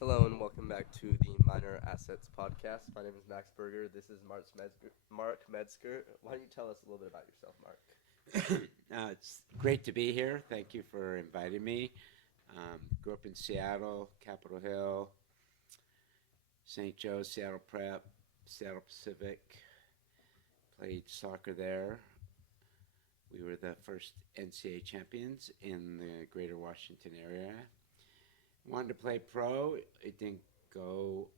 Hello and welcome back to the Minor Assets Podcast. My name is Max Berger. This is Mark Metzger. Why don't you tell us a little bit about yourself, Mark? It's great to be here. Thank you for inviting me. Grew up in Seattle, Capitol Hill, St. Joe, Seattle Prep, Seattle Pacific. Played soccer there. We were the first NCAA champions in the greater Washington area. Wanted to play pro. It didn't go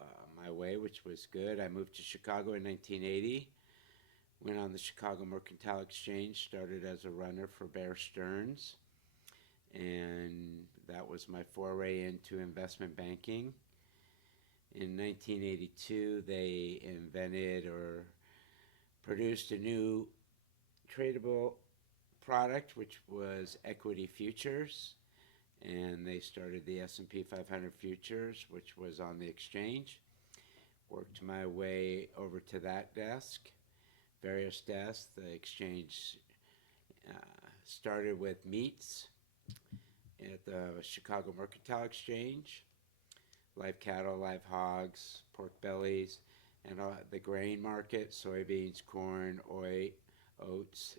uh, my way, which was good. I moved to Chicago in 1980. Went on the Chicago Mercantile Exchange, started as a runner for Bear Stearns, and that was my foray into investment banking. In 1982, they invented or produced a new tradable product, which was equity futures, and they started the S&P 500 futures, which was on the exchange. Worked my way over to that desk, various desks. The exchange started with meats at the Chicago Mercantile Exchange, live cattle, live hogs, pork bellies, and the grain market, soybeans, corn, oats,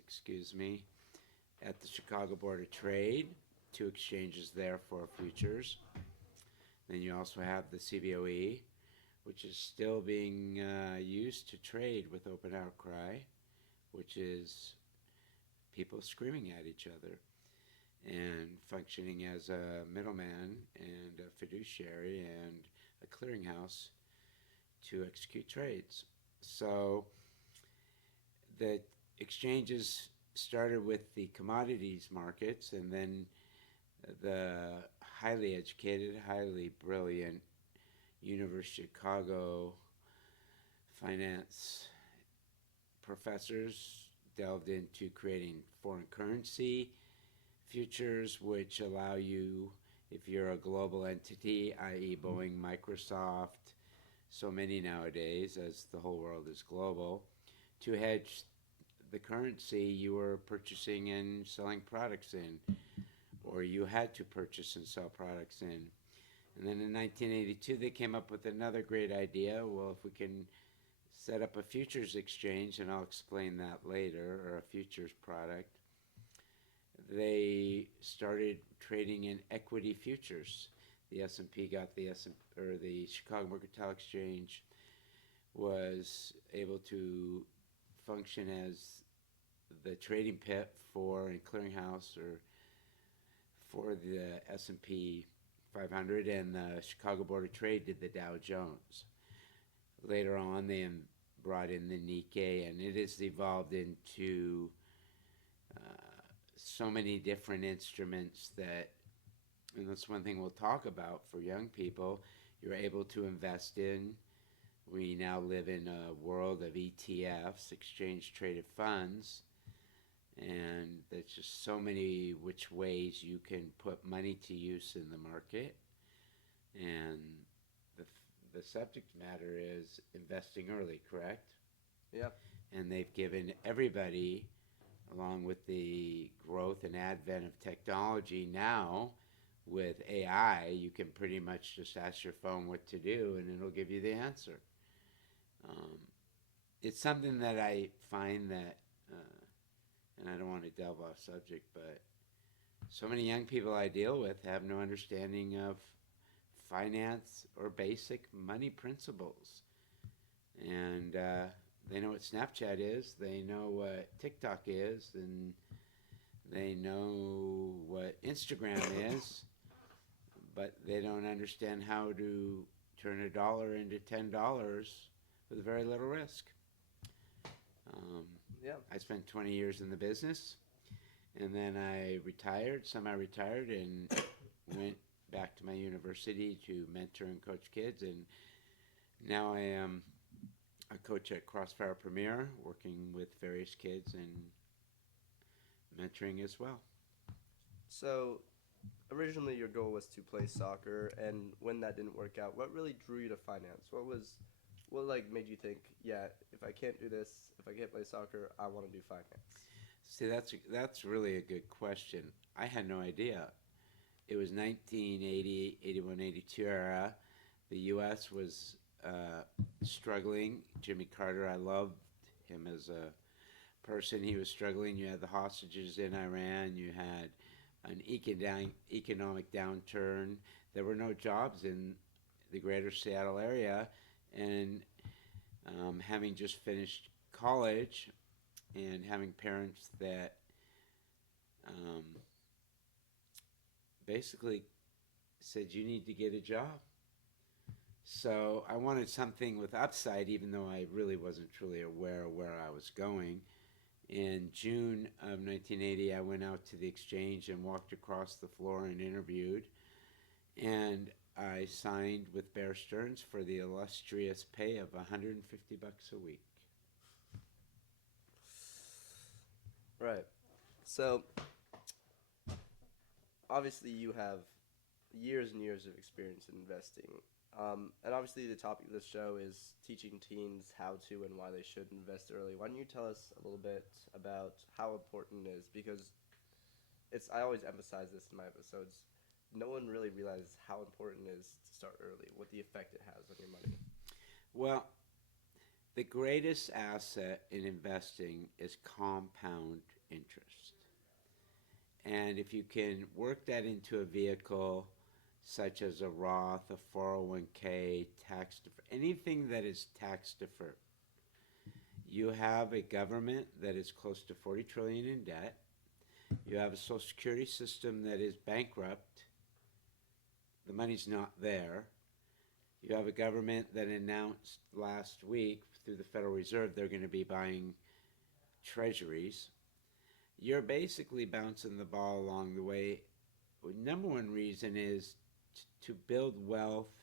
at the Chicago Board of Trade, two exchanges there for futures. Then you also have the CBOE, which is still being used to trade with open outcry, which is people screaming at each other and functioning as a middleman and a fiduciary and a clearinghouse to execute trades. So the exchanges started with the commodities markets, and then the highly educated, highly brilliant University of Chicago finance professors delved into creating foreign currency futures, which allow you, if you're a global entity, i.e., Boeing, Microsoft, so many nowadays, as the whole world is global, to hedge the currency you were purchasing and selling products in, or you had to purchase and sell products in. And then in 1982, they came up with another great idea. Well, if we can set up a futures exchange, and I'll explain that later, or a futures product, they started trading in equity futures. The S&P got the Chicago Mercantile Exchange was able to function as the trading pit for and clearinghouse or for the S&P 500, and the Chicago Board of Trade did the Dow Jones. Later on, they brought in the Nikkei, and it has evolved into so many different instruments that, and that's one thing we'll talk about for young people, you're able to invest in. We now live in a world of ETFs, exchange traded funds, and there's just so many which ways you can put money to use in the market. And the, the subject matter is investing early, correct? Yeah. And they've given everybody, along with the growth and advent of technology now, with AI, you can pretty much just ask your phone what to do and it'll give you the answer. Um, it's something that I find that, and I don't want to delve off subject, but so many young people I deal with have no understanding of finance or basic money principles. And they know what Snapchat is, they know what TikTok is, and they know what Instagram is, but they don't understand how to turn a dollar into $10 with very little risk. Um, Yeah. I spent 20 years in the business, and then I retired, semi-retired, and went back to my university to mentor and coach kids. And now I am a coach at Crossfire Premier, working with various kids and mentoring as well. So, originally your goal was to play soccer, and when that didn't work out, what really drew you to finance? What like made you think, yeah, if I can't do this, if I can't play soccer, I want to do finance? See, that's really a good question. I had no idea. it was 1980, 81, 82 era. The U.S. was struggling. Jimmy Carter, I loved him as a person. He was struggling. You had the hostages in Iran. You had an economic downturn. There were no jobs in the greater Seattle area. And having just finished college and having parents that um, basically said, you need to get a job. So I wanted something with upside, even though I really wasn't truly aware of where I was going. In June of 1980, I went out to the exchange and walked across the floor and interviewed. And I signed with Bear Stearns for the illustrious pay of $150 a week. Right. So, obviously, you have years and years of experience in investing. And obviously, the topic of this show is teaching teens how to and why they should invest early. Why don't you tell us a little bit about how important it is? Because I always emphasize this in my episodes. No one really realizes how important it is to start early, what the effect it has on your money. Well, the greatest asset in investing is compound interest. And if you can work that into a vehicle such as a Roth, a 401k, anything that is tax deferred, you have a government that is close to 40 trillion in debt. You have a social security system that is bankrupt. The money's not there. You have a government that announced last week through the Federal Reserve they're going to be buying treasuries. You're basically bouncing the ball along the way. Number one reason is to build wealth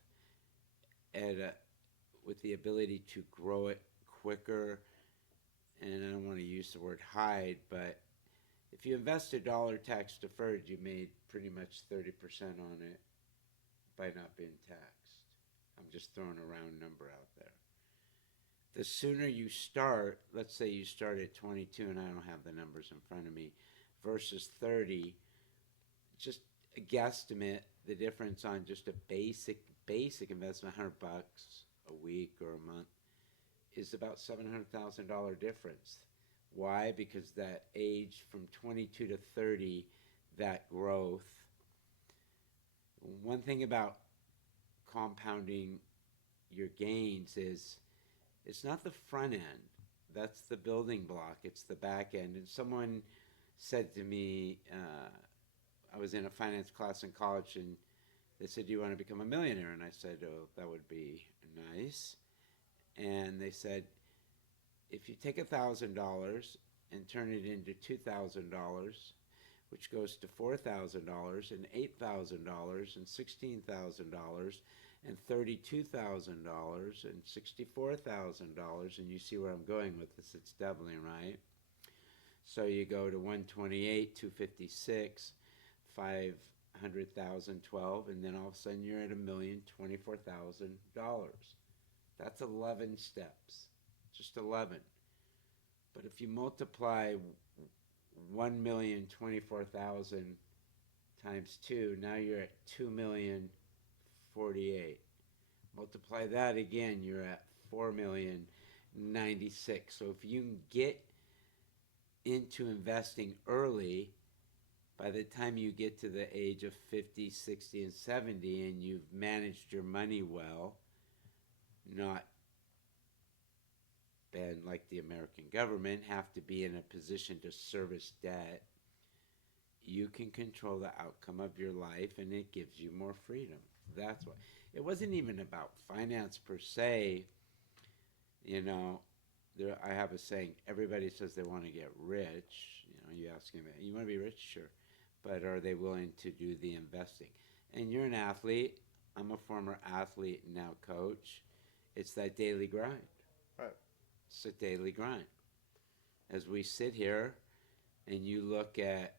with the ability to grow it quicker. And I don't want to use the word hide, but if you invest $1 tax deferred, you made pretty much 30% on it by not being taxed. I'm just throwing a round number out there. The sooner you start, let's say you start at 22, and I don't have the numbers in front of me, versus 30, just a guesstimate, the difference on just a basic investment, $100 a week or a month, is about $700,000 difference. Why? Because that age from 22 to 30, that growth. One thing about compounding your gains is it's not the front end. That's the building block. It's the back end. And someone said to me, I was in a finance class in college, and they said, do you want to become a millionaire? And I said, oh, that would be nice. And they said, if you take $1,000 and turn it into $2,000, which goes to $4,000 and $8,000 and $16,000 and $32,000 and $64,000, and you see where I'm going with this, it's doubling, right? So you go to 128, 256, 500,000, 12, and then all of a sudden you're at $1,024,000. That's 11 steps, just 11. But if you multiply 1,024,000 times 2, now you're at 2,048,000. Multiply that again, you're at 4,096,000. So if you can get into investing early, by the time you get to the age of 50, 60, and 70, and you've managed your money well, not been like the American government, have to be in a position to service debt, you can control the outcome of your life, and it gives you more freedom. That's why. It wasn't even about finance per se. You know, I have a saying, everybody says they want to get rich. You know, you ask them, you want to be rich? Sure. But are they willing to do the investing? And you're an athlete. I'm a former athlete and now coach. It's that daily grind. Right. It's a daily grind. As we sit here and you look at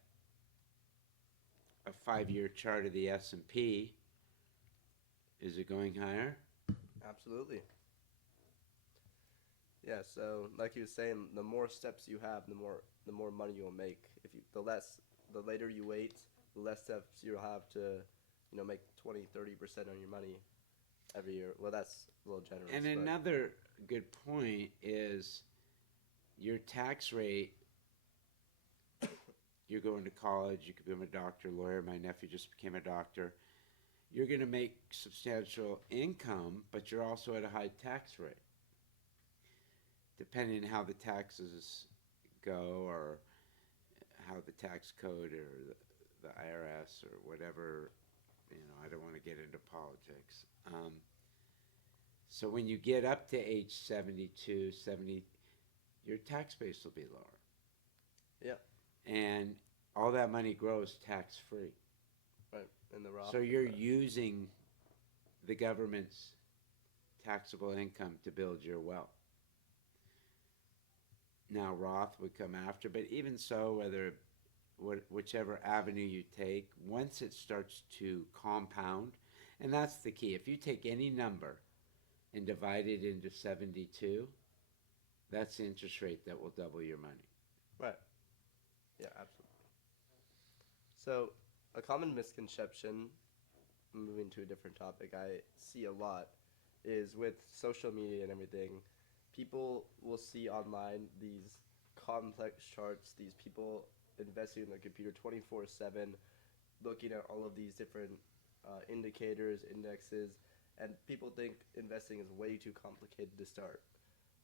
a 5-year chart of the S&P, is it going higher? Absolutely. Yeah, so like you were saying, the more steps you have, the more money you'll make. The later you wait, less steps you'll have to, make 20, 30% on your money every year. Well, that's a little generous. And but another good point is your tax rate. You're going to college, you could become a doctor, lawyer. My nephew just became a doctor. You're going to make substantial income, but you're also at a high tax rate. Depending on how the taxes go or how the tax code or the IRS or whatever, I don't want to get into politics. So when you get up to age 72, 70, your tax base will be lower. Yeah. And all that money grows tax-free. Right. In the Roth. So you're using the government's taxable income to build your wealth. Now Roth would come after, but even so, whichever avenue you take, once it starts to compound, and that's the key. If you take any number and divide it into 72, that's the interest rate that will double your money. Right. Yeah, absolutely. So, a common misconception, moving to a different topic, I see a lot, is with social media and everything, people will see online these complex charts, these people investing in their computer 24/7, looking at all of these different indicators, indexes, and people think investing is way too complicated to start.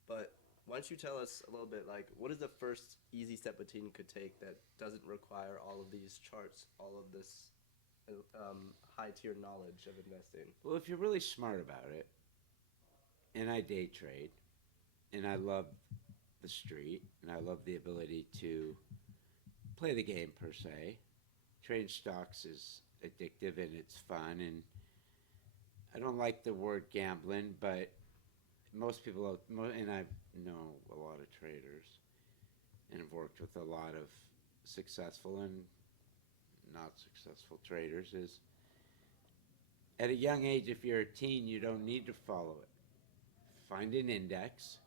But why don't you tell us a little bit, like, what is the first easy step a teen could take that doesn't require all of these charts, all of this high-tier knowledge of investing? Well, if you're really smart about it, and I day trade, and I love the street, and I love the ability to play the game per se. Trading stocks is addictive and it's fun, and I don't like the word gambling, but most people, and I know a lot of traders, and have worked with a lot of successful and not successful traders, is at a young age, if you're a teen, you don't need to follow it. Find an index.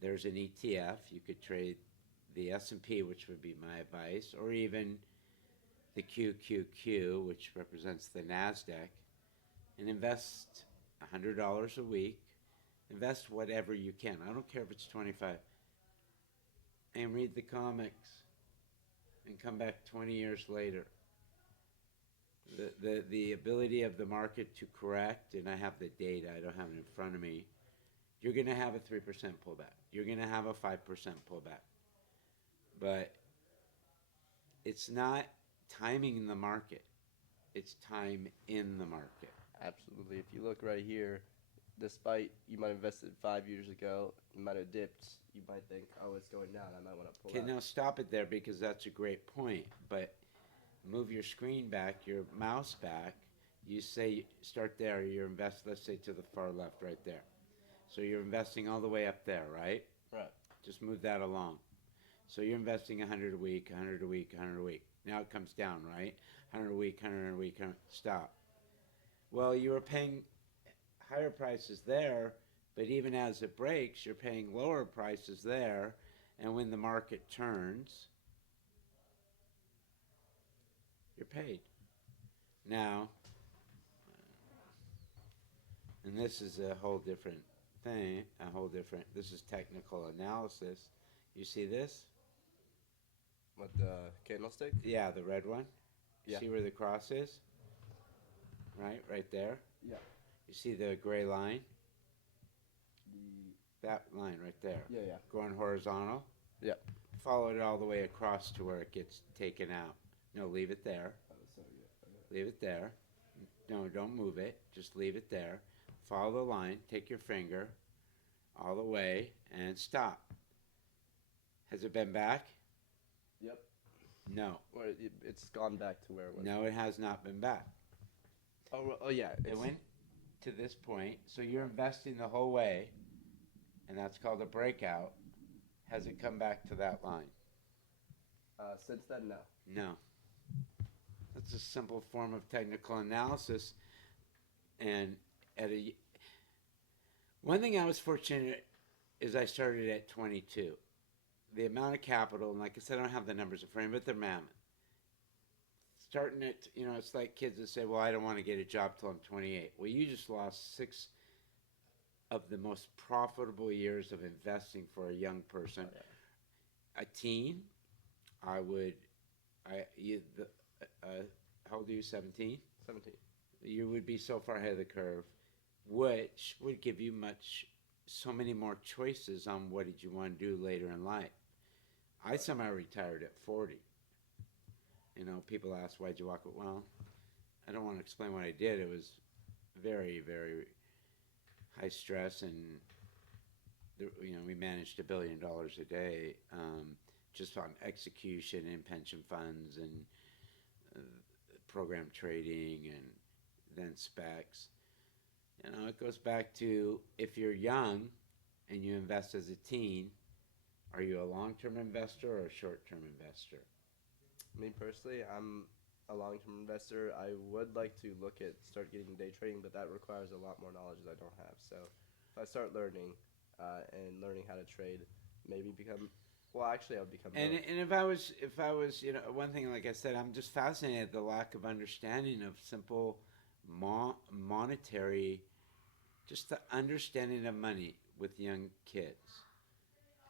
There's an ETF. You could trade the S&P, which would be my advice, or even the QQQ, which represents the NASDAQ, and invest $100 a week. Invest whatever you can. I don't care if it's 25. And read the comics and come back 20 years later. The ability of the market to correct, and I have the data, I don't have it in front of me, you're going to have a 3% pullback. You're going to have a 5% pullback. But it's not timing in the market. It's time in the market. Absolutely. If you look right here, despite you might have invested 5 years ago, you might have dipped, you might think, oh, it's going down, I might want to pull out. Okay, now stop it there because that's a great point. But move your screen back, your mouse back. You say, start there, you're invest, let's say to the far left right there. So you're investing all the way up there, right? Right. Just move that along. So you're investing 100 a week, 100 a week, 100 a week. Now it comes down, right? 100 a week, 100 a week, 100, stop. Well, you were paying higher prices there, but even as it breaks, you're paying lower prices there, and when the market turns, you're paid. Now, and this is a whole different thing, this is technical analysis. You see this? What, the candlestick? Yeah, the red one. Yeah. See where the cross is? Right there. Yeah. You see the gray line? That line right there. Yeah. Going horizontal? Yeah. Follow it all the way across to where it gets taken out. No, leave it there. Leave it there. No, don't move it. Just leave it there. Follow the line. Take your finger all the way and stop. Has it been back? Yep. No. Or it's gone back to where it was. No, it has not been back. Oh yeah. It went to this point, so you're investing the whole way, and that's called a breakout. Has it come back to that line? Since then, no. No. That's a simple form of technical analysis. And one thing I was fortunate is I started at 22. The amount of capital, and like I said, I don't have the numbers in front of me, but they're mammoth. starting at, it's like kids that say, well, I don't want to get a job till I'm 28. Well, you just lost 6 of the most profitable years of investing for a young person. Oh, yeah. A teen, I would, how old are you, 17? 17. You would be so far ahead of the curve, which would give you so many more choices on what did you want to do later in life. I somehow retired at 40. People ask, why'd you walk away? Well, I don't want to explain what I did. It was very, very high stress, and we managed $1 billion a day, just on execution and pension funds and program trading and then specs. It goes back to, if you're young and you invest as a teen, are you a long-term investor or a short-term investor? Me personally, I'm a long-term investor. I would like to start getting day trading, but that requires a lot more knowledge that I don't have. So if I start learning and learning how to trade, maybe actually I would become And if I was, one thing, like I said, I'm just fascinated at the lack of understanding of simple monetary, just the understanding of money with young kids.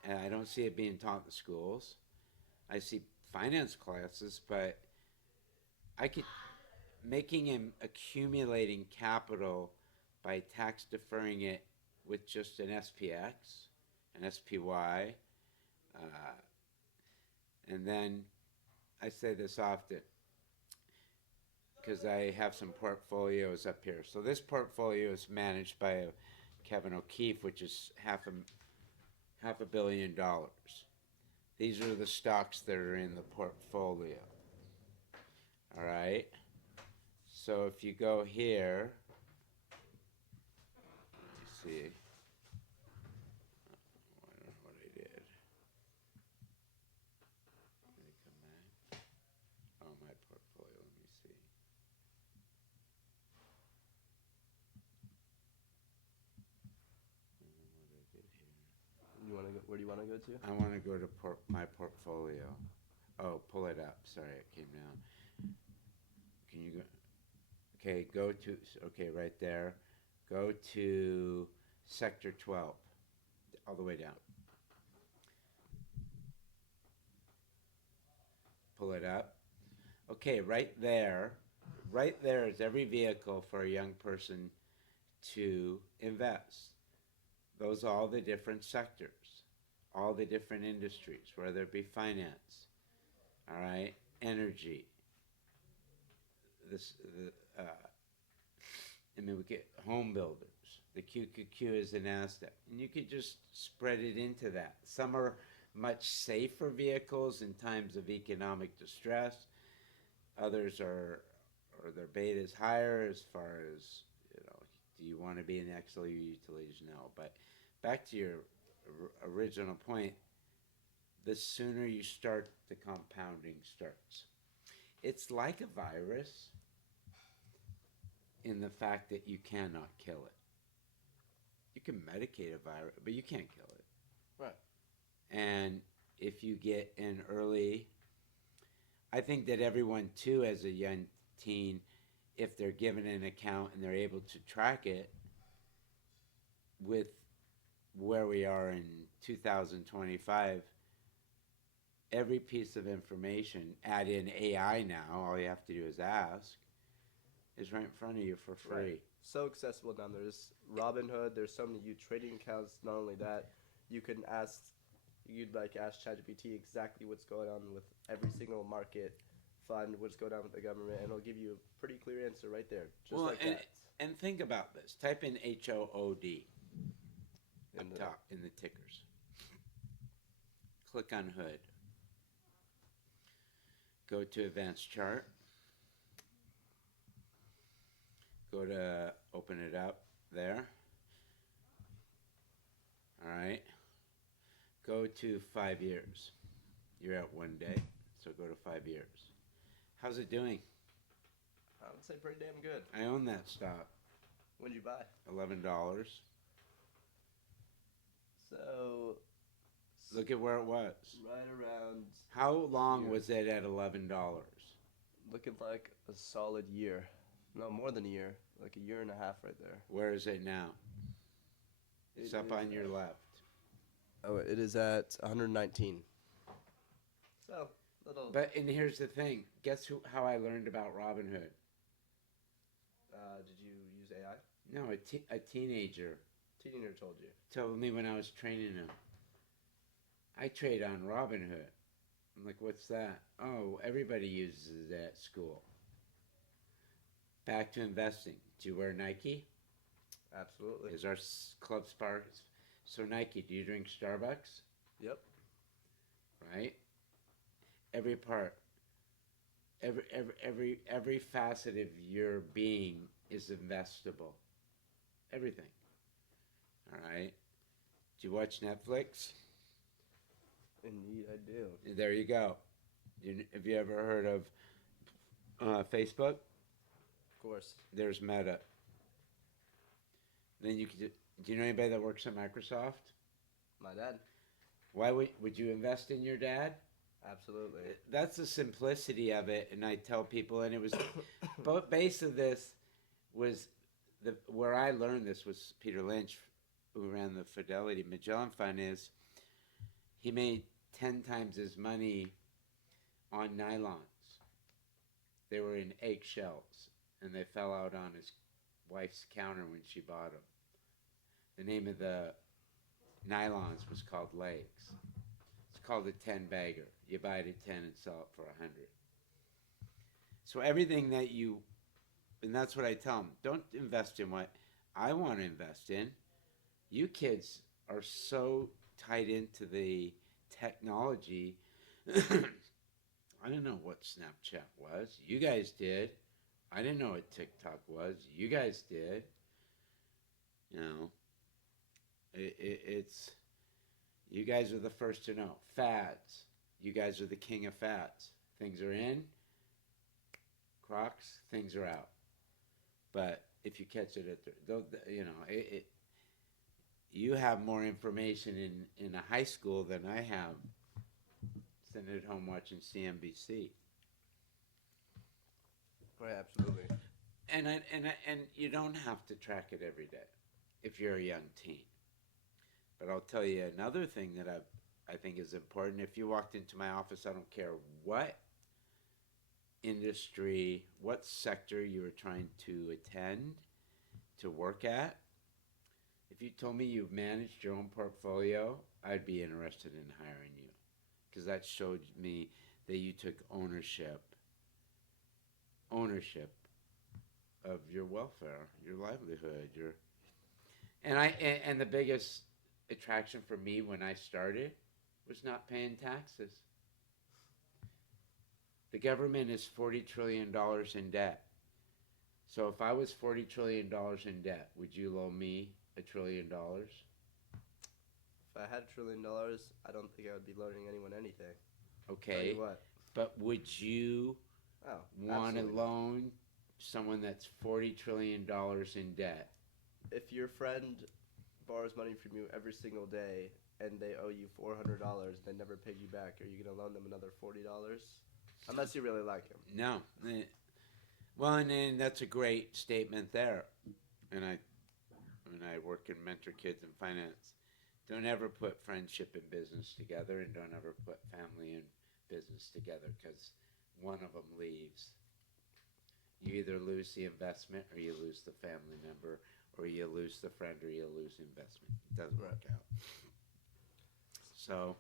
And I don't see it being taught in schools. I see finance classes, but making and accumulating capital by tax deferring it with just an SPX, an SPY, and then I say this often because I have some portfolios up here. So this portfolio is managed by Kevin O'Keefe, which is half a billion dollars. These are the stocks that are in the portfolio. All right. So if you go here, let me see. I don't know what I did. Let me come back. Oh, my portfolio. Let me see. Where do you want to go to? I want to go to my portfolio. Oh, pull it up. Sorry, it came down. Can you go? Okay, okay, right there. Go to sector 12, all the way down. Pull it up. Okay, right there is every vehicle for a young person to invest. Those are all the different sectors, all the different industries, whether it be finance, all right, energy, we get home builders. The QQQ is the NASDAQ, and you could just spread it into that. Some are much safer vehicles in times of economic distress. Others are their beta is higher as far as, do you want to be in XLU utilities? No. But back to your original point, the sooner you start, the compounding starts. It's like a virus in the fact that you cannot kill it. You can medicate a virus, but you can't kill it. Right. And if you get in early, I think that everyone too, as a young teen, if they're given an account and they're able to track it with where we are in 2025, every piece of information, add in AI now, all you have to do is ask, is right in front of you for free. Right. So accessible now. There's Robinhood. There's so many trading accounts. Not only that, you'd ask ChatGPT exactly what's going on with every single market fund, what's going on with the government, and it'll give you a pretty clear answer right there, just like that. And think about this. Type in HOOD up top in the tickers. Click on Hood. Go to Advanced Chart. Go to open it up there. All right. Go to 5 years. You're at 1 day, so go to 5 years. How's it doing? I would say pretty damn good. I own that stock. What'd you buy? $11. So look at where it was. Right around. How long was it at $11? Looking like a solid year. No, more than a year. Like a year and a half right there. Where is it now? It's It up is. on your left. Oh, it is at 119. So little. But and here's the thing. Guess how I learned about Robinhood? Did you use AI? No, a teenager Teenager told you. told me when I was training him. I trade on Robinhood. I'm like, what's that? Oh, everybody uses it at school. Back to investing. Do you wear Nike? Absolutely. Is our club sparks? So Nike, do you drink Starbucks? Yep. Right? Every part, every facet of your being is investable. Everything. All right. Do you watch Netflix? Indeed, I do. There you go. Have you ever heard of Facebook? Of course. There's Meta. Then you could. Do you know anybody that works at Microsoft? My dad. Why would you invest in your dad? Absolutely. That's the simplicity of it, and I tell people, and it was, but base of this was where I learned this was Peter Lynch, who ran the Fidelity Magellan Fund. Is he made 10 times his money on nylons? They were in eggshells, and they fell out on his wife's counter when she bought them. The name of the nylons was called legs. It's called a 10 bagger. You buy it at 10 and sell it for 100. So everything that you, and that's what I tell them, don't invest in what I want to invest in. You kids are so tied into the technology. I didn't know what Snapchat was. You guys did. I didn't know what TikTok was. You guys did. You know, it's, you guys are the first to know. Fads. You guys are the king of fads. Things are in. Crocs, things are out. But if you catch it at you know, you have more information in a high school than I have sitting at home watching CNBC. Right, absolutely. And you don't have to track it every day if you're a young teen. But I'll tell you another thing that I think is important. If you walked into my office, I don't care what industry, what sector you were trying to attend, to work at, if you told me you've managed your own portfolio, I'd be interested in hiring you. Because that showed me that you took ownership of your welfare, your livelihood, and the biggest attraction for me when I started was not paying taxes. The government is $40 trillion in debt. So if I was $40 trillion in debt, would you loan me $1 trillion? If I had $1 trillion, I don't think I would be loaning anyone anything. Okay. Tell you what. But would you want to absolutely. loan someone that's $40 trillion in debt? If your friend borrows money from you every single day and they owe you $400, they never paid you back, are you going to loan them another $40? Unless you really like him. No. Well, and that's a great statement there. And I work and mentor kids in finance. Don't ever put friendship and business together, and don't ever put family and business together, because one of them leaves. You either lose the investment, or you lose the family member, or you lose the friend, or you lose the investment. It doesn't work out. So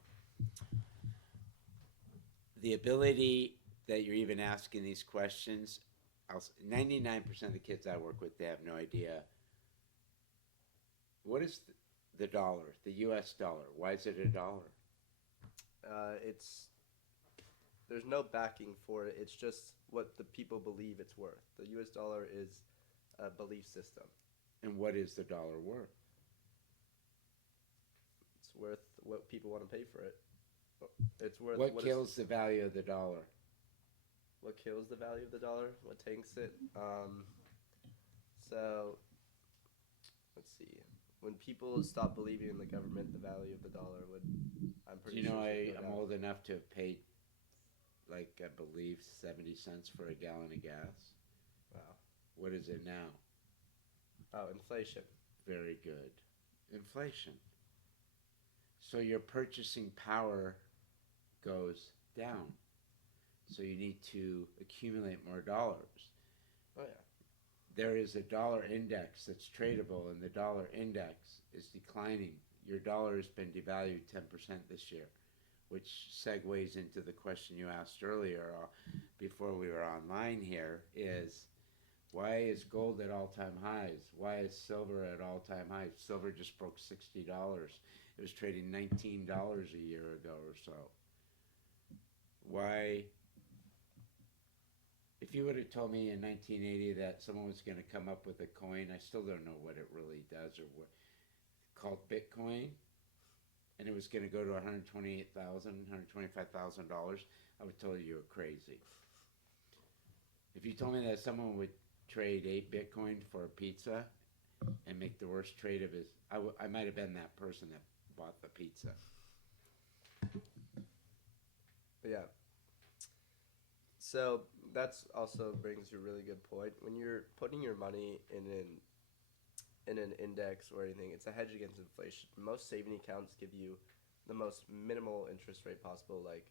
the ability that you're even asking these questions, 99% of the kids I work with, they have no idea. What is the dollar, the U.S. dollar? Why is it $1? There's no backing for it. It's just what the people believe it's worth. The U.S. dollar is a belief system. And what is the dollar worth? It's worth what people want to pay for it. It's worth what kills the value of the dollar? What kills the value of the dollar? What tanks it? So let's see. When people stop believing in the government, the value of the dollar would. I'm pretty Do you know sure. I'm old enough to have paid like I believe 70 cents for a gallon of gas. Wow. What is it now? Oh, inflation. Very good. Inflation. So your purchasing power goes down. So you need to accumulate more dollars. Oh yeah. There is a dollar index that's tradable, and the dollar index is declining. Your dollar has been devalued 10% this year, which segues into the question you asked earlier before we were online here is, why is gold at all-time highs? Why is silver at all-time highs? Silver just broke $60. It was trading $19 a year ago or so. Why? If you would have told me in 1980 that someone was going to come up with a coin, I still don't know what it really does or what, called Bitcoin, and it was going to go to $128,000, $125,000, I would tell you you were crazy. If you told me that someone would trade 8 Bitcoin for a pizza and make the worst trade of his, I might have been that person that bought the pizza. But yeah. So that's also brings you a really good point. When you're putting your money in an index or anything, it's a hedge against inflation. Most saving accounts give you the most minimal interest rate possible. Like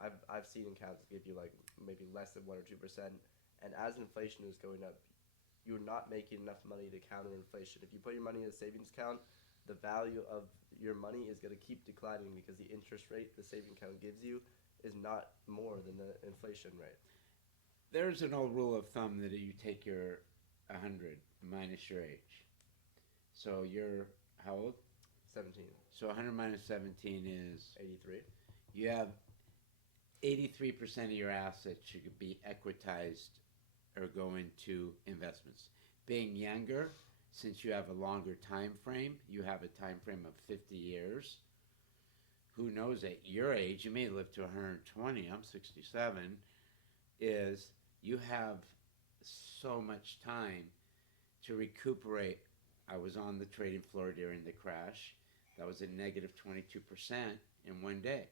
I've seen accounts give you like maybe less than 1 or 2%. And as inflation is going up, you're not making enough money to counter inflation. If you put your money in a savings account, the value of your money is going to keep declining because the interest rate the savings account gives you is not more than the inflation rate. There's an old rule of thumb that you take your 100 minus your age. So you're how old? 17. So 100 minus 17 is 83. you have 83% of your assets should be equitized or go into investments. Being younger, since you have a longer time frame, you have a time frame of 50 years. Who knows at your age, you may live to 120, I'm 67, is you have so much time to recuperate. I was on the trading floor during the crash. That was a negative 22% in one day.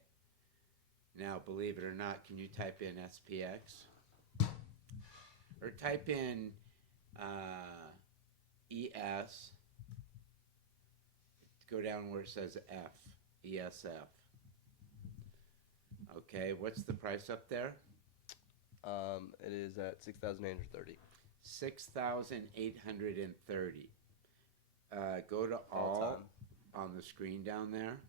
Now, believe it or not, can you type in SPX? Or type in ES, go down where it says F, ESF. Okay, what's the price up there? It is at 6,830. 6,830. Go to All all time. on the screen down there.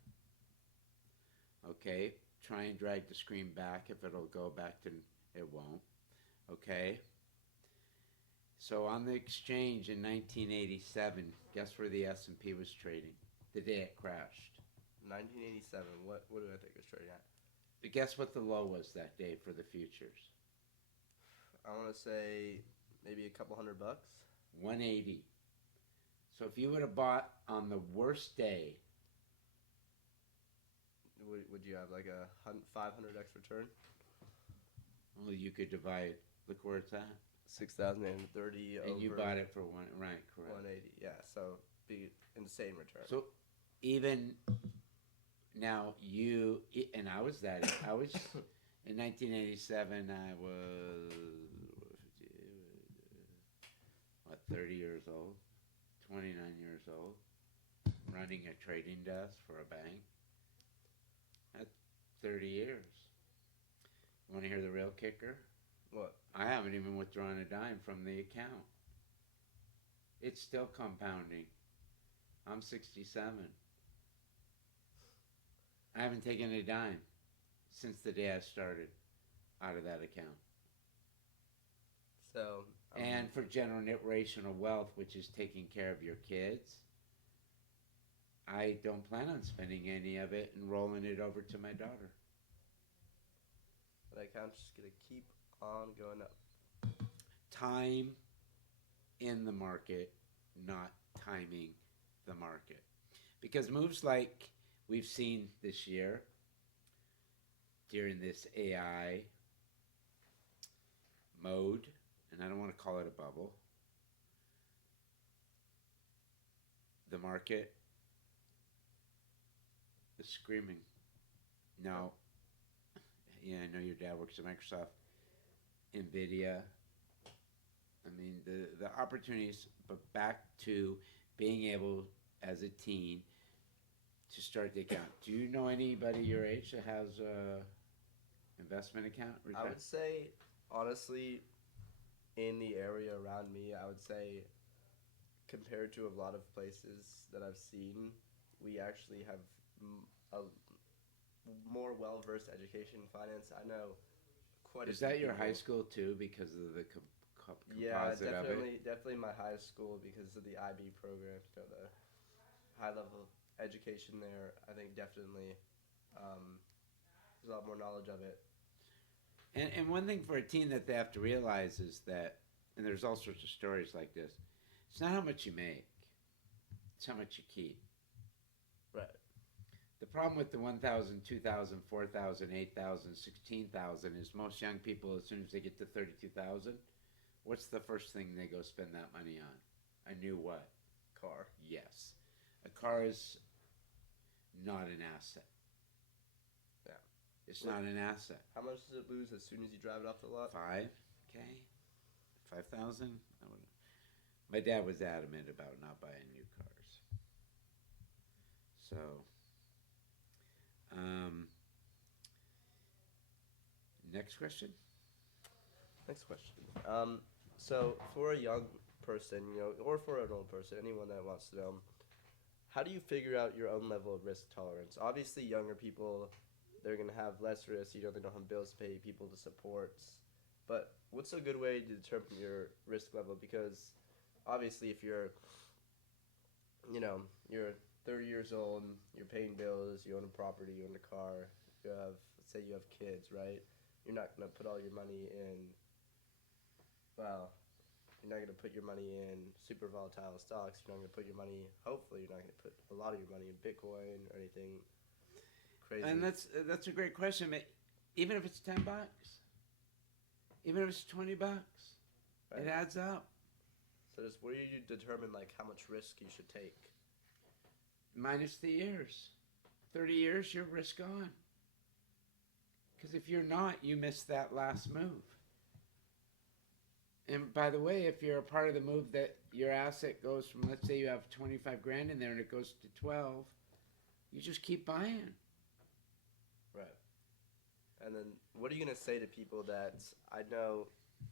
Okay, try and drag the screen back. If it'll go back to, it won't. Okay. So on the exchange in 1987, guess where the S&P was trading the day it crashed? 1987. What do I think it's trading at? But guess what the low was that day for the futures? I want to say maybe a couple $100. 180. So if you would have bought on the worst day, Would you have like a 500x return? well, you could divide. Look where it's at. 6,830 over. And you bought it for one, right? Correct. 180. Yeah, so be insane return. So even now, and I was in 1987. I was 30 years old, 29 years old, running a trading desk for a bank. That's 30 years. You want to hear the real kicker? What? I haven't even withdrawn a dime from the account. It's still compounding. I'm 67. I haven't taken a dime since the day I started out of that account. So. And for generational wealth, which is taking care of your kids, I don't plan on spending any of it and rolling it over to my daughter. That account's just going to keep on going up. Time in the market, not timing the market. Because moves like we've seen this year during this AI mode, and I don't want to call it a bubble, the market is screaming. No, I know your dad works at Microsoft, NVIDIA. I mean, the opportunities, but back to being able, as a teen, to start the account. Do you know anybody your age that has a investment account? I would say, honestly, in the area around me, I would say, compared to a lot of places that I've seen, we actually have a more well-versed education in finance. I know quite a Is few that your people. high school too, because of the Yeah, composite of it? definitely my high school because of the IB program, the high level education there. I think definitely there's a lot more knowledge of it. And one thing for a teen that they have to realize is that, and there's all sorts of stories like this, it's not how much you make, it's how much you keep. Right. The problem with the 1,000, 2,000, 4,000, 8,000, 16,000 is most young people, as soon as they get to 32,000, what's the first thing they go spend that money on? A new what? Car. Yes. A car is not an asset. Yeah. It's not an asset. How much does it lose as soon as you drive it off the lot? 5K? 5,000? My dad was adamant about not buying new cars. So, next question. Next question. So for a young person, or for an old person, anyone that wants to know, how do you figure out your own level of risk tolerance? Obviously, younger people, they're gonna have less risk. They don't have bills to pay, people to support. But what's a good way to determine your risk level? Because obviously, if you're 30 years old, you're paying bills, you own a property, you own a car, let's say you have kids, right? You're not gonna put all your money in. Well, you're not going to put your money in super volatile stocks. You're not going to put your money, hopefully, you're not going to put a lot of your money in Bitcoin or anything crazy. And that's a great question. Even if it's $10, even if it's $20, right. It adds up. So just where do you determine how much risk you should take? Minus the years. 30 years, you're risk on. Because if you're not, you miss that last move. And by the way, if you're a part of the move that your asset goes from, let's say you have 25 grand in there and it goes to 12, you just keep buying. Right. And then what are you going to say to people that, I know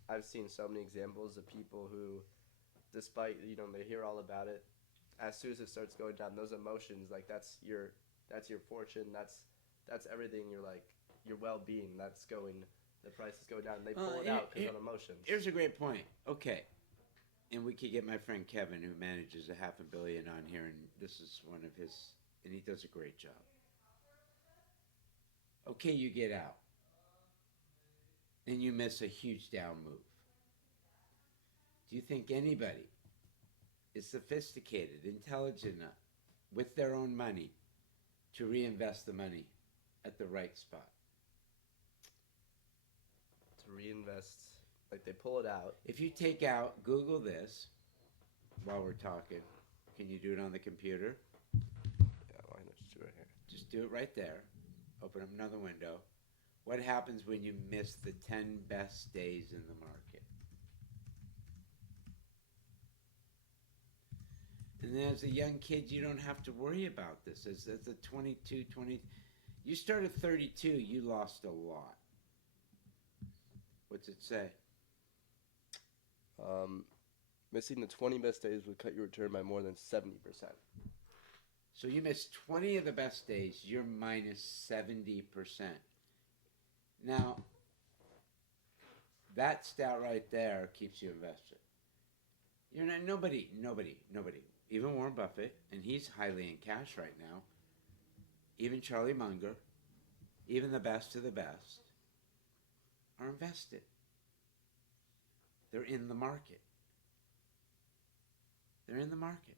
I've seen so many examples of people who, despite, they hear all about it, as soon as it starts going down, those emotions, that's your fortune, that's everything, your well-being, the price is going down, and they pull it out because of emotions. Here's a great point. Okay. And we could get my friend Kevin, who manages $500 million, on here, and this is one of his, and he does a great job. Okay, you get out. And you miss a huge down move. Do you think anybody is sophisticated, intelligent enough, with their own money, to reinvest the money at the right spot? Reinvest, they pull it out. If you take out, Google this while we're talking. Can you do it on the computer? Yeah, why not just do it here? Just do it right there. Open up another window. What happens when you miss the 10 best days in the market? And then as a young kid, you don't have to worry about this. As a 22, 20, you start at 32, you lost a lot. What's it say? Missing the 20 best days would cut your return by more than 70%. So you missed 20 of the best days, you're minus 70%. Now, that stat right there keeps you invested. You're not, nobody, even Warren Buffett, and he's highly in cash right now, even Charlie Munger, even the best of the best, are invested. They're in the market. They're in the market.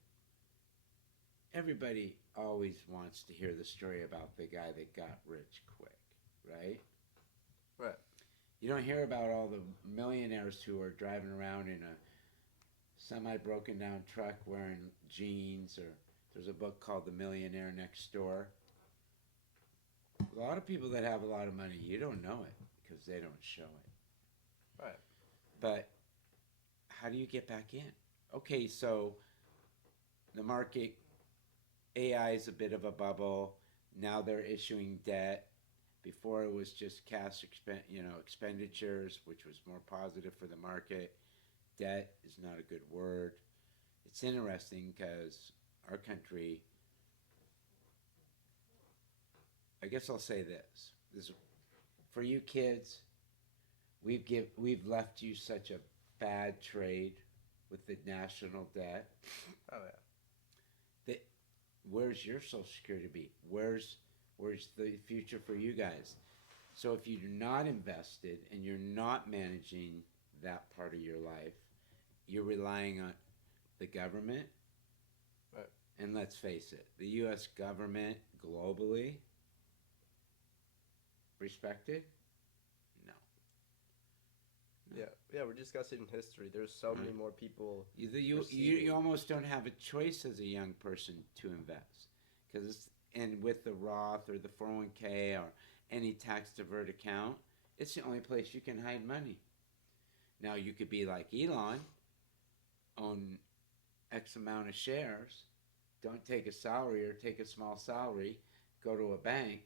Everybody always wants to hear the story about the guy that got rich quick, right? Right. You don't hear about all the millionaires who are driving around in a semi-broken down truck wearing jeans, or there's a book called The Millionaire Next Door. A lot of people that have a lot of money, you don't know it because they don't show it. Right. But how do you get back in? Okay, so the market, AI is a bit of a bubble. Now they're issuing debt. Before it was just cash expenditures, which was more positive for the market. Debt is not a good word. It's interesting because our country, I guess I'll say this for you kids, we've left you such a bad trade with the national debt. Oh yeah. That where's your Social Security be? Where's the future for you guys? So if you're not invested and you're not managing that part of your life, you're relying on the government. Right. And let's face it, the U.S. government globally respected? No. Yeah, yeah, we're discussing history. There's so many more people. You almost don't have a choice as a young person to invest because and with the Roth or the 401k or any tax deferred account, it's the only place you can hide money. Now you could be like Elon, own X amount of shares, don't take a salary or take a small salary, go to a bank,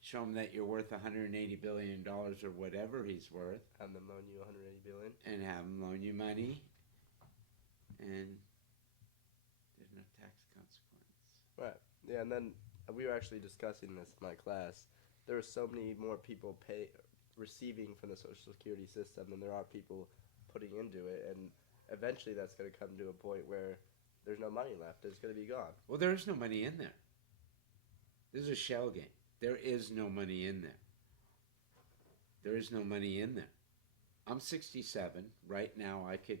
show them that you're worth $180 billion or whatever he's worth, Have them loan you 180 billion. and have him loan you money, and there's no tax consequence. Right. Yeah, and then we were actually discussing this in my class. There are so many more people receiving from the Social Security system than there are people putting into it, and eventually that's going to come to a point where there's no money left. It's going to be gone. Well, there is no money in there. This is a shell game. There is no money in there. There is no money in there. I'm 67. Right now, I could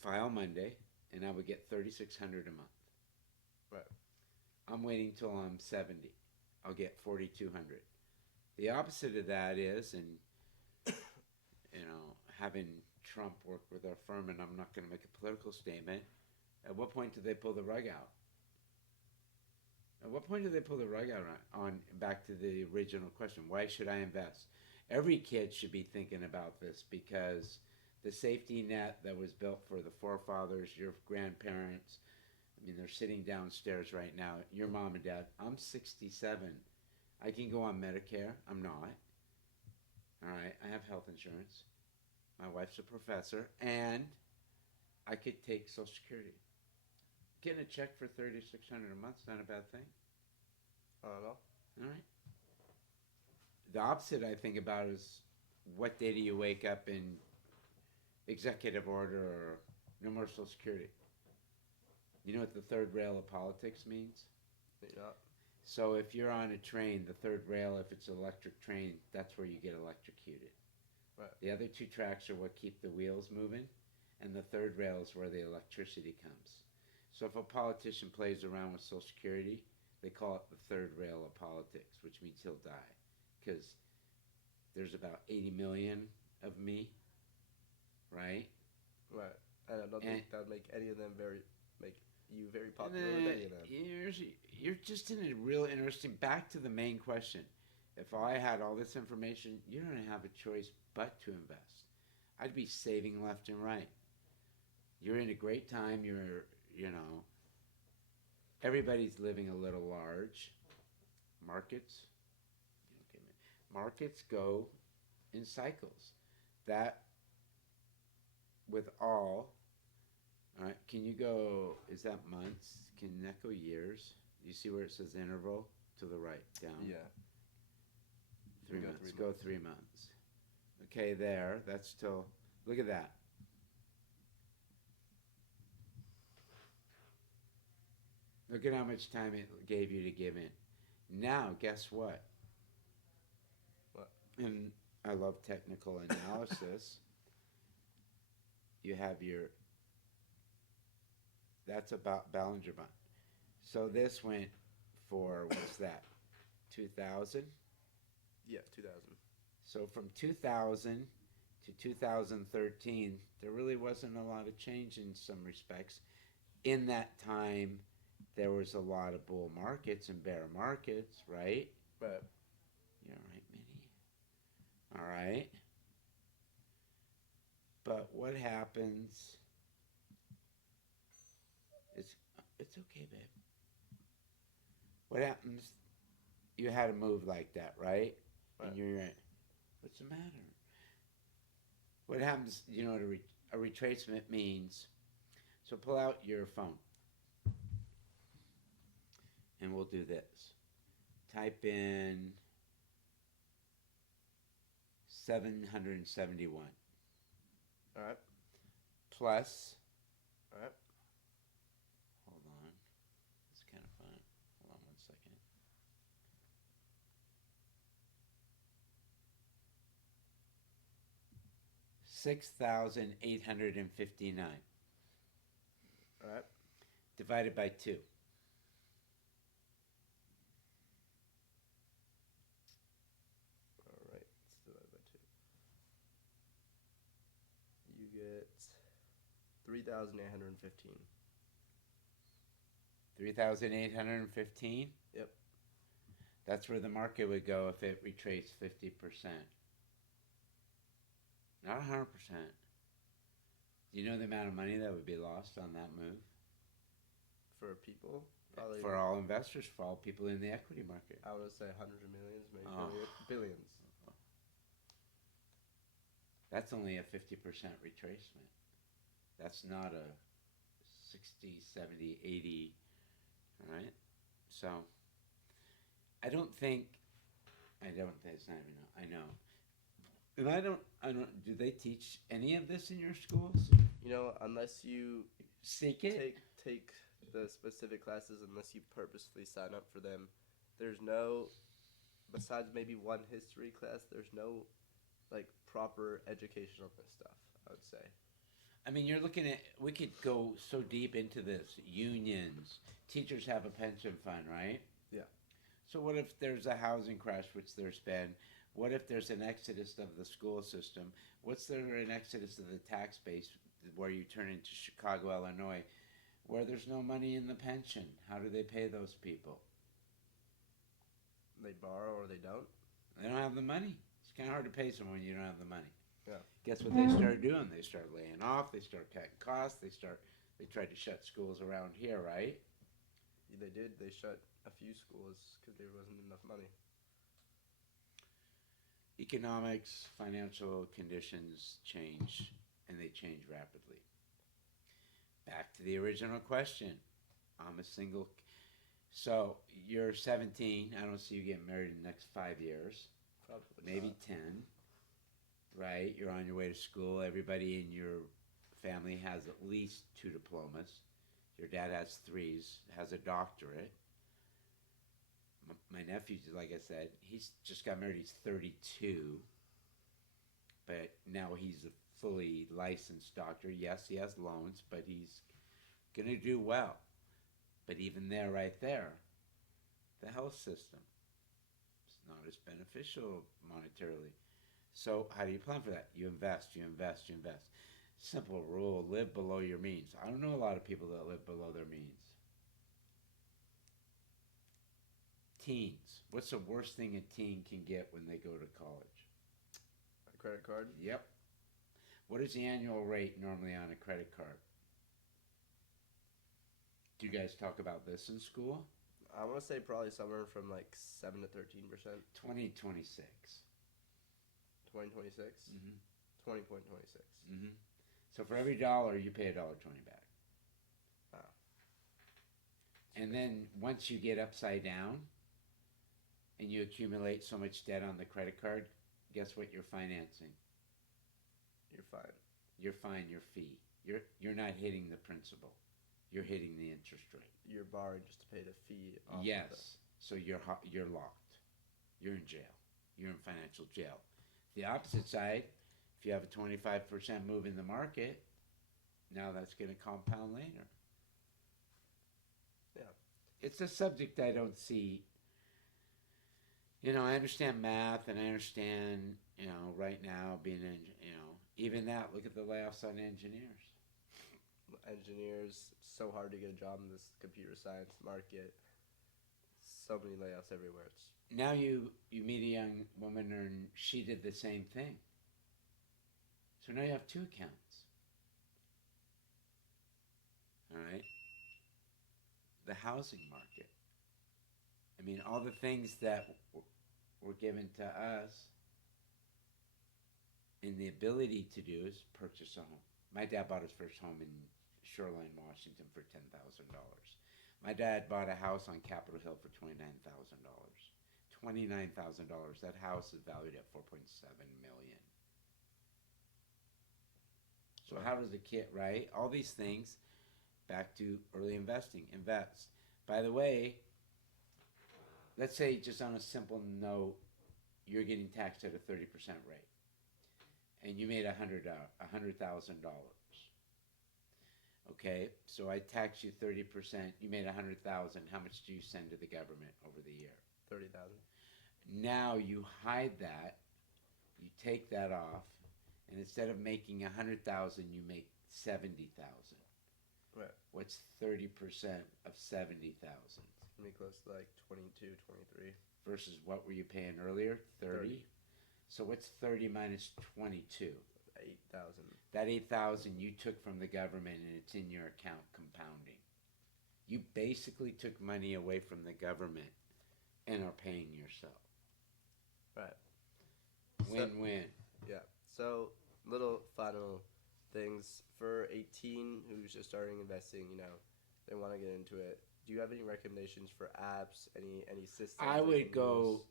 file Monday, and I would get $3,600 a month. Right. I'm waiting till I'm 70. I'll get $4,200. The opposite of that is, and having Trump work with our firm, and I'm not going to make a political statement. At what point do they pull the rug out? At what point do they pull the rug out on back to the original question? Why should I invest? Every kid should be thinking about this because the safety net that was built for the forefathers, your grandparents, I mean, they're sitting downstairs right now. Your mom and dad. I'm 67. I can go on Medicare. I'm not. All right. I have health insurance. My wife's a professor. And I could take Social Security. Getting a check for $3,600 a month is not a bad thing. I don't know. All right. The opposite I think about is what day do you wake up in executive order or no more Social Security? You know what the third rail of politics means? Yeah. So if you're on a train, the third rail, if it's an electric train, that's where you get electrocuted. Right. The other two tracks are what keep the wheels moving, and the third rail is where the electricity comes. So if a politician plays around with Social Security, they call it the third rail of politics, which means he'll die. Because there's about 80 million of me, right? Right. And I don't think that would make any of them make you very popular with any of them. You're just in a real interesting, back to the main question. If I had all this information, you don't have a choice but to invest. I'd be saving left and right. You're in a great time, everybody's living a little large. Markets go in cycles. That with all right, can you go, is that months? Can that go years? You see where it says interval to the right, down? Yeah. 3 months. Go 3 months. Okay, there. That's still, look at that. Look at how much time it gave you to give in. Now, guess what? What? And I love technical analysis. You have that's about Ballinger Bond. So this went for, what's that, 2000? Yeah, 2000. So from 2000 to 2013, there really wasn't a lot of change in some respects. In that time, there was a lot of bull markets and bear markets, right? Right. You all right, Minnie? All right. But what happens? It's it's okay, babe. What happens? You had a move like that, right? Right. And you're, what's the matter? What happens? You know what a retracement means? So pull out your phone, and we'll do this. Type in 771 All right. plus. All right. Hold on. It's kind of fun. Hold on 1 second. 6,859 All right. divided by 2. All right. Let's divide by 2. You get 3,815. 3,815? Yep. That's where the market would go if it retraced 50%. Not 100%. Do you know the amount of money that would be lost on that move? For people, probably. For all investors, for all people in the equity market. I would say hundreds of millions, maybe Oh. billions. That's only a 50% retracement. That's not a 60, 70, 80, all right? So, I don't think, it's not even, I know. And I don't, do they teach any of this in your schools? You know, unless you Seek it? take the specific classes, unless you purposefully sign up for them, there's no, besides maybe one history class, there's no like proper education on this stuff, I would say. I mean, you're looking at, we could go so deep into this. Unions, teachers have a pension fund, right? Yeah. So what if there's a housing crash, which there's been? What if there's an exodus of the school system? What's there an exodus of the tax base where you turn into Chicago, Illinois, where there's no money in the pension? How do they pay those people? They borrow or they don't. They don't have the money. It's kind of hard to pay someone when you don't have the money. Yeah. Guess what they started doing? They started laying off. They started cutting costs. They tried to shut schools around here, right? They did. They shut a few schools because there wasn't enough money. Economics, financial conditions change, and they change rapidly. Back to the original question. I'm a single. So you're 17. I don't see you getting married in the next 5 years. Probably Maybe not. 10. Right? You're on your way to school. Everybody in your family has at least 2 diplomas. Your dad has 3, has a doctorate. My nephew, like I said, he's just got married. He's 32. But now he's a fully licensed doctor. Yes, he has loans, but he's going to do well. But even there, right there, the health system is not as beneficial monetarily. So how do you plan for that? You invest, you invest, you invest. Simple rule, live below your means. I don't know a lot of people that live below their means. Teens. What's the worst thing a teen can get when they go to college? A credit card. Yep. What is the annual rate normally on a credit card? Do you guys talk about this in school? I want to say probably somewhere from like 7 to 13%. 2026. 2026. 20.26. Mm-hmm. So for every dollar, you pay $1.20 back. Wow. And then once you get upside down and you accumulate so much debt on the credit card, guess what you're financing? You're fine. You're fine your fee. You're not hitting the principal. You're hitting the interest rate. You're borrowing just to pay the fee off. Yes. So you're locked. You're in jail. You're in financial jail. The opposite side, if you have a 25% move in the market, now that's going to compound later. Yeah. It's a subject I don't see. You know, I understand math and I understand, right now being even that, look at the layoffs on engineers. Engineers, so hard to get a job in this computer science market. So many layoffs everywhere. It's now you meet a young woman and she did the same thing. So now you have two accounts. All right. The housing market. I mean, all the things that were given to us and the ability to do is purchase a home. My dad bought his first home in Shoreline, Washington for $10,000. My dad bought a house on Capitol Hill for $29,000. $29,000. That house is valued at $4.7 million. So how does a kid, right? All these things, back to early investing. Invest. By the way, let's say just on a simple note, you're getting taxed at a 30% rate, and you made $100,000. Okay, so I tax you 30%. You made $100,000. How much do you send to the government over the year? 30,000. Now you hide that. You take that off, and instead of making $100,000, you make $70,000. Right. What's 30% of $70,000? It's gonna be close to like 22, 23. Versus what were you paying earlier? 30. So what's 30 minus 22? 8,000. That 8,000 you took from the government and it's in your account compounding. You basically took money away from the government and are paying yourself. Right. Win-win. Yeah. So little final things for a teen who's just starting investing. They want to get into it. Do you have any recommendations for apps? Any systems? I they would can go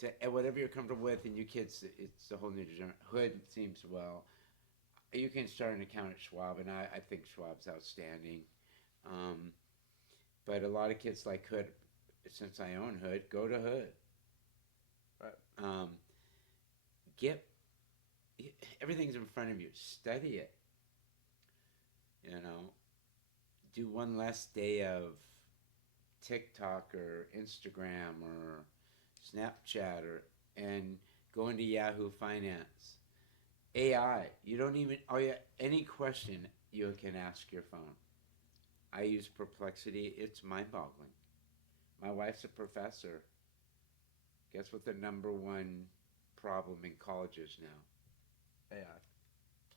use? to whatever you're comfortable with, and you kids, it's a whole new genre. Hood seems well. You can start an account at Schwab, and I think Schwab's outstanding. But a lot of kids like Hood. Since I own Hood, go to Hood. Right. Get everything's in front of you. Study it. Do one less day of TikTok or Instagram or Snapchat and go into Yahoo Finance. AI. You don't even. Oh yeah. Any question you can ask your phone. I use Perplexity. It's mind-boggling. My wife's a professor. Guess what the number one problem in college is now? AI.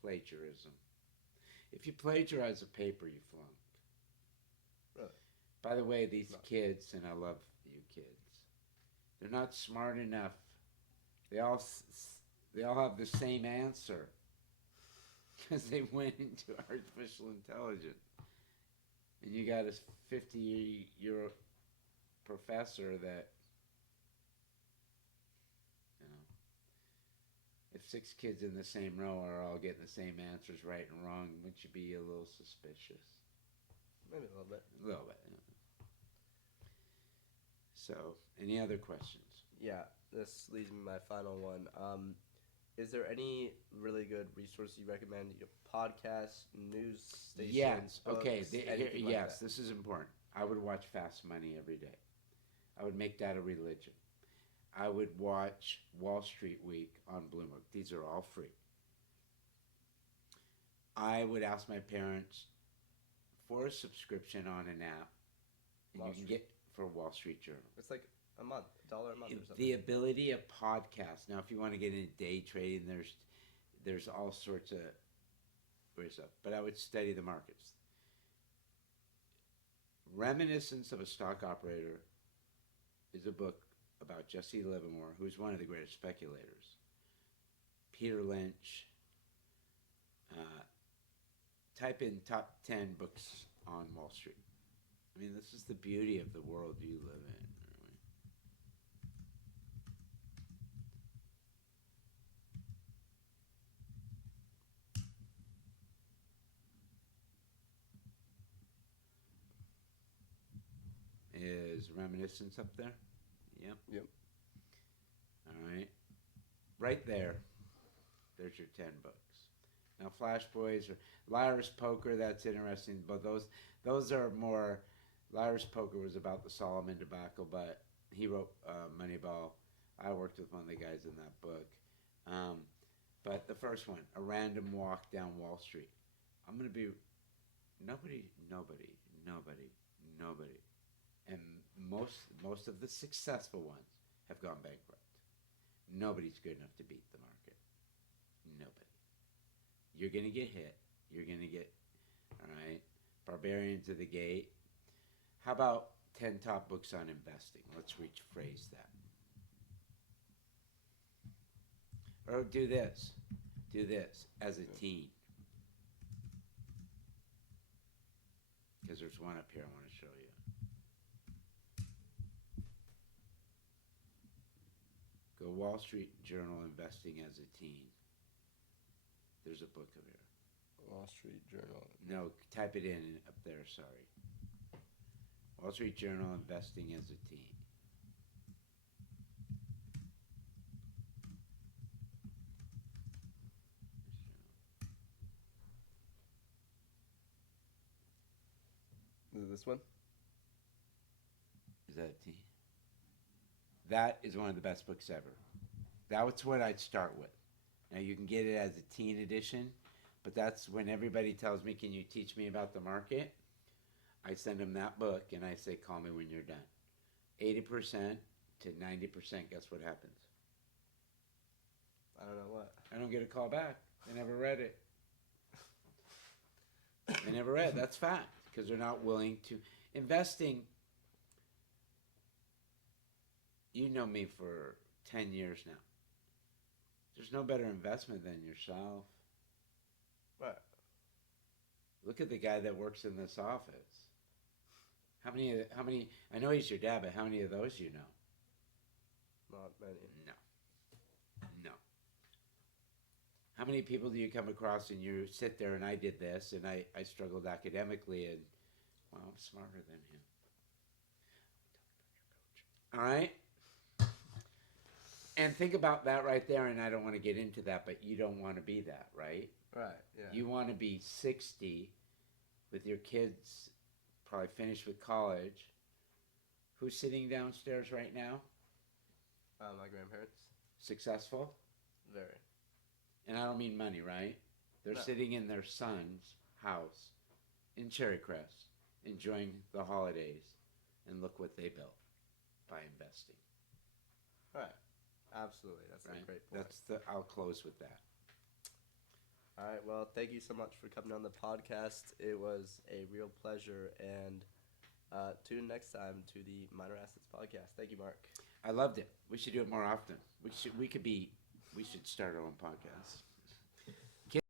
Plagiarism. If you plagiarize a paper, you flunk. Really? By the way, these kids, and I love you kids, they're not smart enough. They all have the same answer because they went into artificial intelligence. And you got a 50-year professor that, if 6 kids in the same row are all getting the same answers right and wrong, wouldn't you be a little suspicious? Maybe a little bit. A little bit. So, any other questions? Yeah, this leads me to my final one. Is there any really good resource you recommend? Podcasts, news stations? Yes. Books, Okay. anything like Yes, that? this is important. I would watch Fast Money every day. I would make that a religion. I would watch Wall Street Week on Bloomberg. These are all free. I would ask my parents for a subscription on an app, and Wall you can Street. get for Wall Street Journal. It's like $1 a month or something. The ability of podcasts. Now, if you want to get into day trading, there's all sorts of weird stuff. But I would study the markets. Reminiscence of a Stock Operator is a book about Jesse Livermore, who's one of the greatest speculators. Peter Lynch. Type in top 10 books on Wall Street. I mean, this is the beauty of the world you live in. Is Reminiscence up there? Yep. Yep. All right. Right there. There's your 10 books. Now, Flash Boys or Liar's Poker, that's interesting, but those are more. Liar's Poker was about the Solomon debacle, but he wrote Moneyball. I worked with one of the guys in that book. But the first one, A Random Walk Down Wall Street. I'm going to be nobody. And most of the successful ones have gone bankrupt. Nobody's good enough to beat the market. Nobody. You're going to get hit. You're going to get, all right, barbarian to the gate. How about 10 top books on investing? Let's rephrase that. Or do this as a teen. Because there's one up here I want to show you. Go Wall Street Journal Investing as a Teen. There's a book over here. Wall Street Journal. No, type it in up there, sorry. Wall Street Journal Investing as a Teen. Is it this one? Is that a teen? That is one of the best books ever. That's what I'd start with. Now you can get it as a teen edition, but that's when everybody tells me, can you teach me about the market? I send them that book and I say, call me when you're done. 80% to 90%, guess what happens? I don't know what. I don't get a call back. They never read it. They never read. That's fact, because they're not willing to. Investing, you know me for 10 years now. There's no better investment than yourself. What? Look at the guy that works in this office. How many, I know he's your dad, but how many of those you know? Not many. No. How many people do you come across and you sit there and I did this and I struggled academically and, well, I'm smarter than him. All right? And think about that right there, and I don't want to get into that, but you don't want to be that, right? Right, yeah. You want to be 60 with your kids probably finished with college. Who's sitting downstairs right now? My grandparents. Successful? Very. And I don't mean money, right? They're No. sitting in their son's house in Cherry Crest, enjoying the holidays, and look what they built by investing. Right. Absolutely. That's Right? a great point. I'll close with that. All right. Well, thank you so much for coming on the podcast. It was a real pleasure. And tune in next time to the Minor Assets podcast. Thank you, Mark. I loved it. We should do it more often. We should start our own podcast.